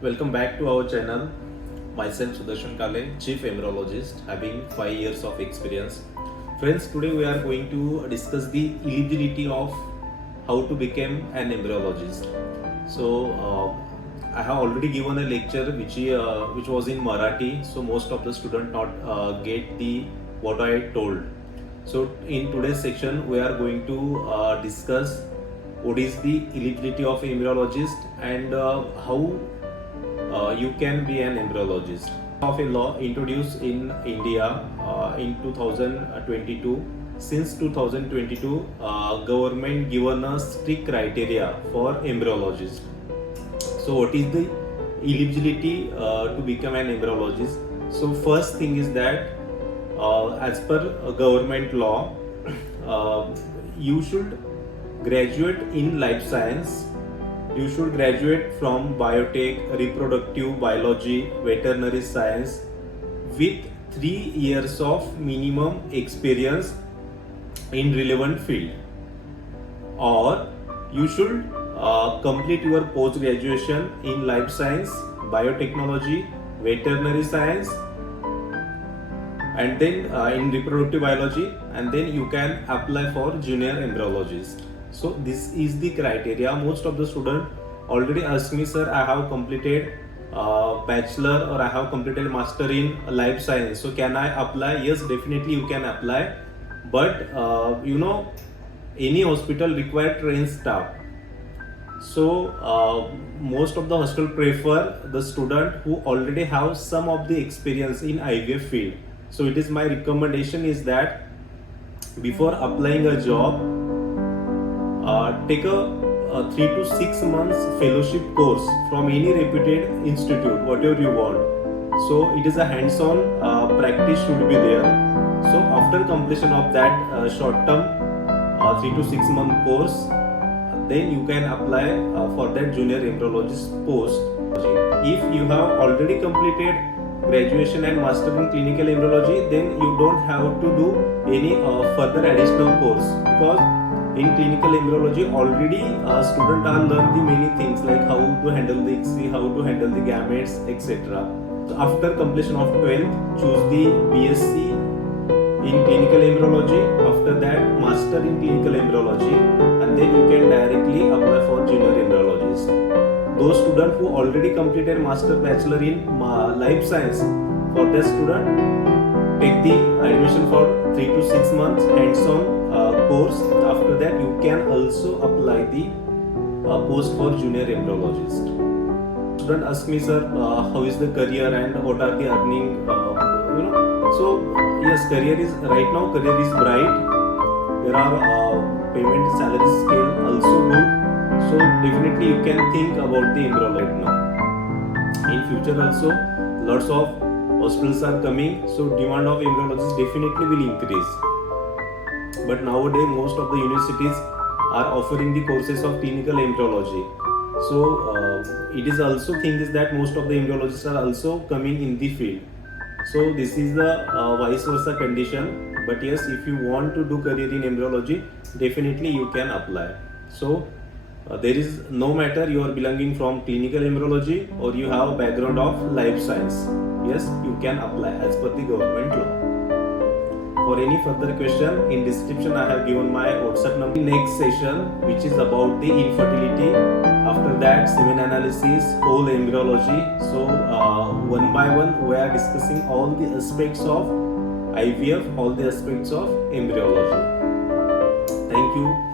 Welcome back to our channel. Myself Sudarshan Kale, Chief Embryologist, having 5 years of experience. Friends, today we are going to discuss the eligibility of how to become an embryologist. I have already given a lecture which was in Marathi, so most of the students not get the what I told. So in today's section, we are going to discuss what is the eligibility of embryologist and how you can be an embryologist. Of a law introduced in India in 2022. Since 2022, government given us strict criteria for embryologist. So what is the eligibility to become an embryologist? So first thing is that as per government law, you should graduate in life science. You should graduate from biotech, reproductive biology, veterinary science with 3 years of minimum experience in relevant field, or you should complete your post graduation in life science, biotechnology, veterinary science, and then in reproductive biology, and then you can apply for junior embryologist. So this is the criteria. Most of the students already ask me, sir, I have completed bachelor or I have completed master in life science, so can I apply? Yes, definitely you can apply, but any hospital require trained staff. So most of the hospital prefer the student who already have some of the experience in IVF field. So it is my recommendation is that before applying a job, take a 3 to 6 months fellowship course from any reputed institute, whatever you want. So it is a hands-on practice should be there. So after completion of that short-term 3 to 6 month course, then you can apply for that junior embryologist post. If you have already completed graduation and master in clinical embryology, then you don't have to do any further additional course, because in clinical embryology already students are learned the many things like how to handle the X-ray, how to handle the gametes, etc. So after completion of 12th, choose the BSc in clinical embryology. After that, master in clinical embryology, and then you can directly apply for junior embryologist. Those students who already completed master bachelor in life science, for that student, take the admission for 3 to 6 months hands-on course. After that, you can also apply the post for junior embryologist. Student ask me, sir, how is the career and what are the earning? So yes, career is right now. Career is bright. There are payment salary scale also good. So definitely you can think about the embryology right now. In future also, lots of hospitals are coming, so demand of embryologists definitely will increase. But nowadays most of the universities are offering the courses of clinical embryology. So it is also thing is that most of the embryologists are also coming in the field. So this is the vice versa condition. But yes, if you want to do career in embryology, definitely you can apply. So there is no matter you are belonging from clinical embryology or you have a background of life science. Yes, you can apply as per the government law. For any further question, in description I have given my WhatsApp number. Next session, which is about the infertility. After that, semen analysis, whole embryology. So one by one, we are discussing all the aspects of IVF, all the aspects of embryology. Thank you.